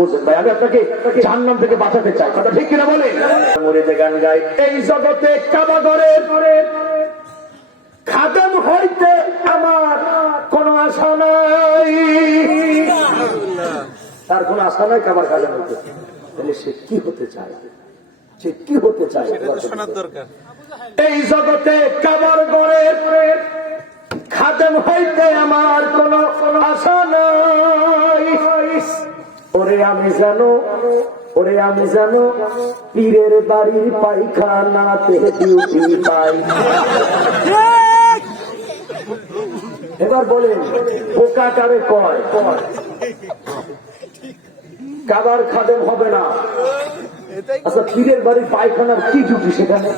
বলছেন ভাই, আমি আপনাকে জাহান্নাম থেকে বাঁচাতে চাই, কথা ঠিক কিনা বলেন? মুরিদে গান গাই, এই জগতে কাবা ঘরের খাদেম হইতে আমার কোন আশা নাই। তার কোন আশা নাই কাবার খাদেম হইতে। তাহলে সে কি হতে চায়? সে কি হতে চায় শোনার দরকার। এই জগতে কাবার ঘরের খাদেম হইতে আমার কোন আশা নাই। ওরে আমি জানো পীরের বাড়ির পায়খানাতে ডিউটি পাই। এবার বলেন পোকা কারে কয়? কাবার খাদেম হবে না। আচ্ছা, পীরের বাড়ির পায়খানার কি ডিউটি সেখানে?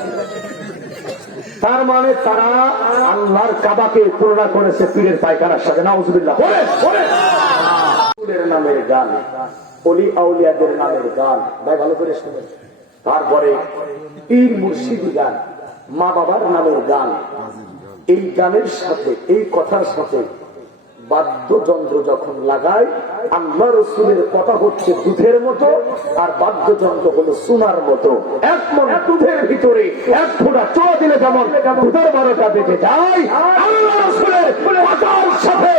তার মানে তারা আল্লাহর কাবাকে তুলনা করেছে পীরের পায়খানার সাথে। নাউজুবিল্লাহ। ফুলের নামের গান, অলি আউলিয়াদের নামের গান, ভাই ভালো করে শুনেন। তারপরে পীর মুর্শিদি গান, মা বাবার নামের গান। এই গানের সাথে, এই কথার সাথে বাদ্যযন্ত্র যখন লাগায়, আল্লাহ রসুলের কথা হচ্ছে দুধের মতো, আর বাদ্যযন্ত্র হলো সোনার মতো। এক মন দুধের ভিতরে এক ফোঁটা চোয়া দিলে যেমন দুধের বারোটা বেঁচে যায়, আল্লাহ রসুলের কথার সাথে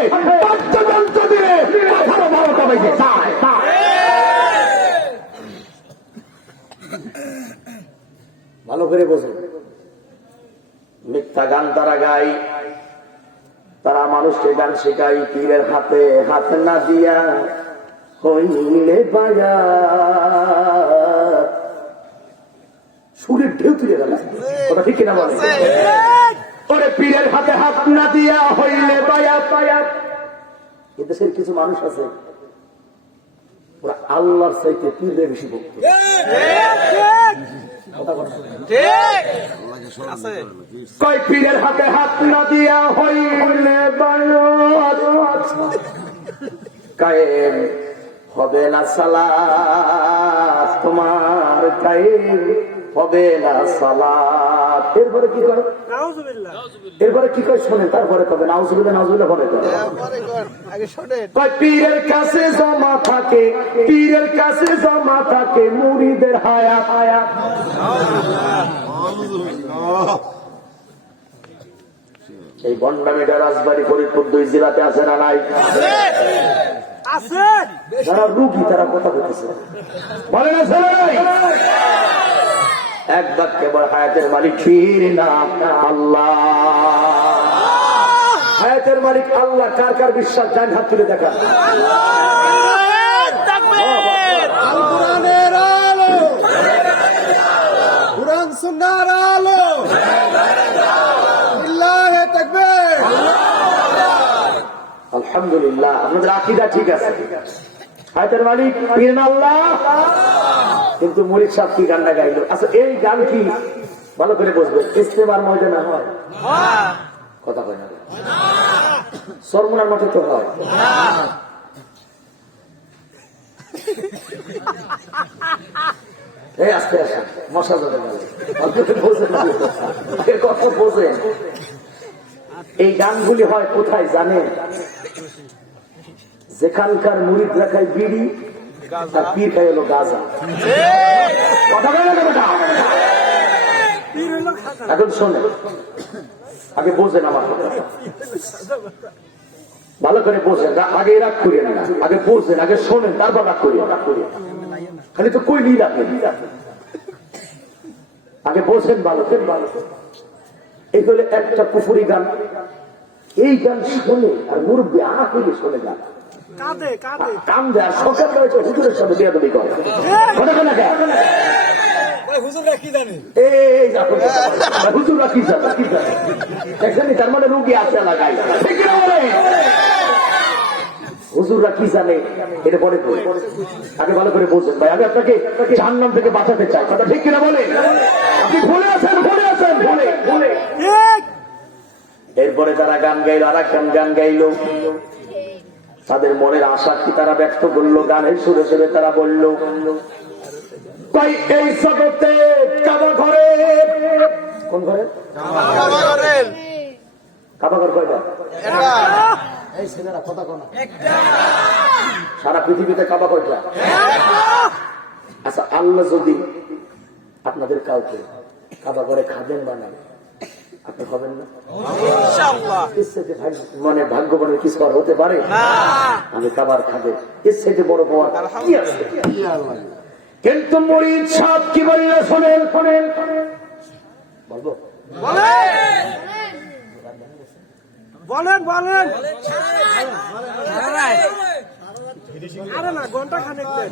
বাদ্যযন্ত্র দিলে কথার বারোটা বেঁচে যায়। ভালো করে বোঝেন। মিথ্যা গান তারা গায়, তারা মানুষকে গান শেখায়। পীরের হাতে হাত না দিয়া হইলে বায়া, সুরের ঢেউ তুলে গেল, ওটা ঠিক কিনা বলে? ওরে পীরের হাতে হাত না দিয়া হইলে বায়া পায়া। এদেশের কিছু মানুষ আছে, ওরা আল্লাহর চাইতে পীরের বেশি ভক্ত। কয় পীরের হাতে হাত না দিয়া হইলে কায়েম হবে না সালাত, তোমার কায়েম হবে না সালাত। এরপরে কি করে? এরপরে কি করে শোনেন, তারপরে তবে নাউজুবিল্লাহ নাউজুবিল্লাহ বলে। পীরের কাছে জমা থাকে, পীরের কাছে জমা থাকে মুরিদের হায়াত। এই বন্ডামিটা রাজবাড়ী ফরিদপুর 2 জেলাতে আছে না নাই? আছে। যারা রুগী তারা কথা বলতেছে, বলে না ছেলে নাই? এক বাক্যে বল, হায়াতের মালিক পীর না আল্লাহ। হায়াতের মালিক আল্লাহ। কার কার বিশ্বাস জান হাত তুলে দেখা। কুরআন সুন্নাহর আলো, আলহামদুলিল্লাহ। আপনাদের আকীদা ঠিক আছে, হায়াতের মালিক পীর না আল্লাহ। কিন্তু মুরিদ সাহেব কি গানটা গাইল? আচ্ছা, এই গান কি ভালো করে বুঝবে? ইস্তেমার ময়দানে হয়, কথা হয় না? সরমুনার মাঠে তো হয়। এই আস্তে আস্তে মশা ধরে গেল, বোঝেন। এই গানগুলি হয় কোথায় জানেন? যেখানকার মুরিদ রাখায় বিড়ি, আর পীর খাই হলো গাঁজা। কথা বলে না বেটা? এখন শোনেন, আগে বোঝেন আমার কথা, ভালো করে বোঝেন। আগে রাগ করিয়েন না, আগে বোঝেন, আগে শোনেন, তারপর রাগ করিয়েন। খালি তো কই নিয়ে রাখেন, আগে বোঝেন ভালো করে। ভালো এই হলে একটা কুফুরি গান। এই গান শোনে আর মুরব্বী আনা করে শোনে গান, কান্দে, আর সকাল রয়েছে হুজুরের সাথে বিয়াদবি করে। হুজুররা কি জানে? তার মানে রুগী আছে লাগাই। হুজুররা কি জানে এটা পরে আগে ভালো করে বলছেন। ভাই, আমি আপনাকে জাহান্নাম থেকে বাঁচাতে চাই, কথা ঠিক কিনা বলেন? আপনি ভুলে আছেন, ভুলে আছেন, ভুলে ভুলে। এরপরে তারা গান গাইল, আর এক গান গাইল। তাদের মনের আশা কি তারা ব্যক্ত করলো, গানের সুরে সুরে তারা বলল, এই জগতে কাবা ঘরে। কোন ঘরে? কাবা ঘর কয়টা? এই ছেলেরা কথা কোন? সারা পৃথিবীতে কাবা কয়টা? আচ্ছা, আল্লাহ যদি আপনাদের কাউকে কাবা করে খাদেন বানান, আপনি হবেন না? মানে ভাগ্যবানের কিছু আর হতে পারে? আমি কাবার খাদেন, এর সাথে বড় পাওয়ার কি আছে? কিন্তু মুরিদ সাহেব কি বললেন শোনেন, বলবো বলেন বলেন। আরে না, ঘন্টা খানেক দেন,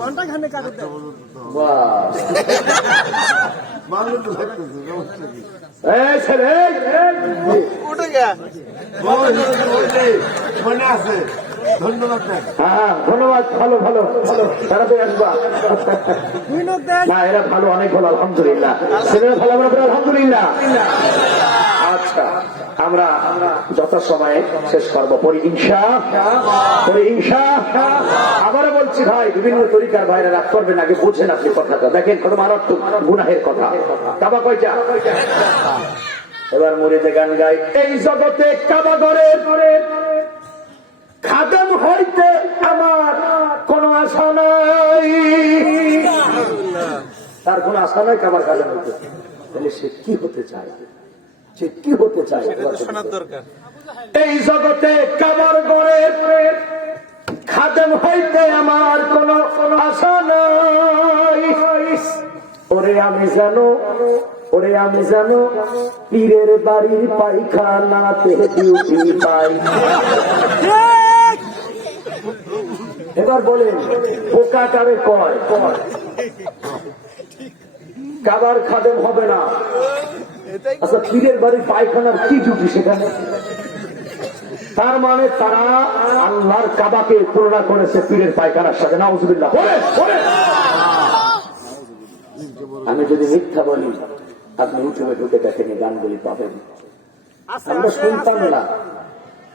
ঘন্টা খানেক আগে দেন। উঠে গেছে। মনে আছে, ধন্যবাদ। হ্যাঁ ধন্যবাদ, ভালো ভালো ভালো, তাড়াতাড়ি আসবা। না এরা ভালো, অনেক ভালো, আলহামদুলিল্লাহ। ছেলেরা ভালো, আমরা আলহামদুলিল্লাহ। আচ্ছা, আমরা যথাসময়ে শেষ করবো পরে ইনশা। আবারও বলছি ভাই, বিভিন্ন তরিকার ভাইরা রাগ করবেন, আগে বুঝেন আপনি কথাটা। দেখেন কত মারাত্মক গুনাহের কথা। কাবা কয়টা? এবার মুরিদে গান গাই, এই জগতে কাবা ঘরে খাদেম হইতে আমার কোন আশা নাই। তার কোন আশা নাই কাবার খাদেম হইতে। তাহলে সে কি হতে চায়? সে কি হতে চায়? এই জগতে কাবার ঘরে খাদেম হইতে আমার কোন আশা নাই। ওরে আমি জানো পীরের বাড়ির পায়খানাতে ডিউটি পাই। এবার বলেন পোকাটারে কয় কাবার খাদেম হবে না? আচ্ছা, পীরের বাড়ির পায়খানার কি ডিউটি সেখানে? তার মানে তারা আল্লাহর কাবাকে তুলনা করেছে পীরের পায়খানার সাথে। নাউজুবিল্লাহ। আমি যদি মিথ্যা বলি, আপনি ইউটিউবে ঢুকে দেখেন, এই গানগুলি পাবেন। আমরা শুনতাম না,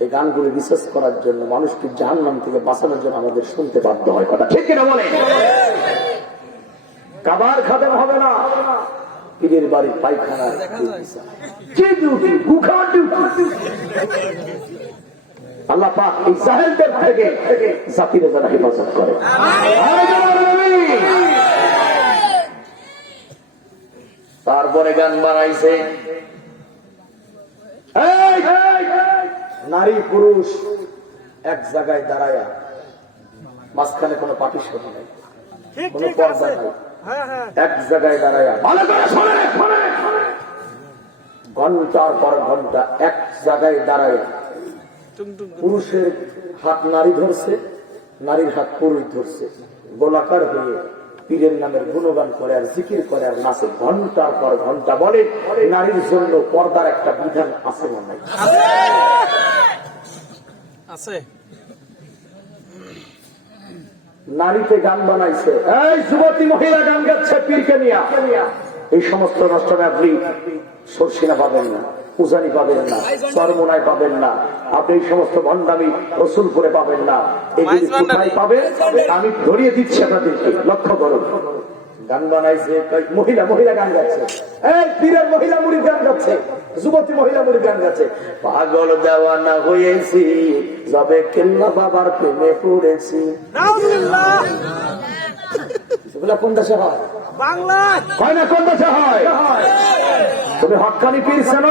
এই গানগুলি রিসার্চ করার জন্য, মানুষকে জাহান্নাম থেকে বাঁচানোর জন্য আমাদের শুনতে বাধ্য হয়। কথা ঠিক কিনা বলেন? কাবার খাদেম হবে না, পীরের বাড়ির পায়খানা কি ডিউটি? গুখার ডিউটি। আল্লাহ পাক এই জাহেলদের থেকে জাতিরে যারা হেফাজত করে। তারপরে গান বানাইছে, নারী পুরুষ এক জায়গায় দাঁড়ায়, মাঝখানে কোনো পার্টিশন নেই, কোনো পর্দা নেই, এক জায়গায় দাঁড়ায় ভালো করে শোনে, ঘন্টার পর ঘন্টা এক জায়গায় দাঁড়ায়। পুরুষের হাত নারী ধরছে, নারীর হাত পুরুষ ধরছে, গোলাকার হয়ে পীরের নামের গুণগান করে আর জিকির করে আর নাচে ঘন্টার পর ঘন্টা। বলে নারীর জন্য পর্দার একটা বিধান আছে না নাই? আছে। নারীতে গান বানাইছে, এই যুবতী মহিলা গান গাচ্ছে পীরকে নিয়া। এই সমস্ত অনুষ্ঠানে আপনি সরসিনা পাবেন না, উজানি পাবেন না, চরমোনায় পাবেন না, আপনি এই সমস্ত ভণ্ডামি রসুলপুরে পাবেন না। এগুলি কোথায় পাবেন? আমি ধরিয়ে দিচ্ছি আপনাদেরকে, লক্ষ্য করুন। গান বানাইছে মহিলা গান গাচ্ছে, এই পীরের মহিলা মুড়ি গান গাচ্ছে, যুবতী মহিলা মুড়ি গান গাচ্ছে। পাগল দেওয়ানা হয়েছি, যবে কেল্লা বাবার প্রেমে পড়েছি। এগুলা কোন দেশে হয়? বাংলা হয় না, কোন দেশে হয়? তুমি হক্কানি পীর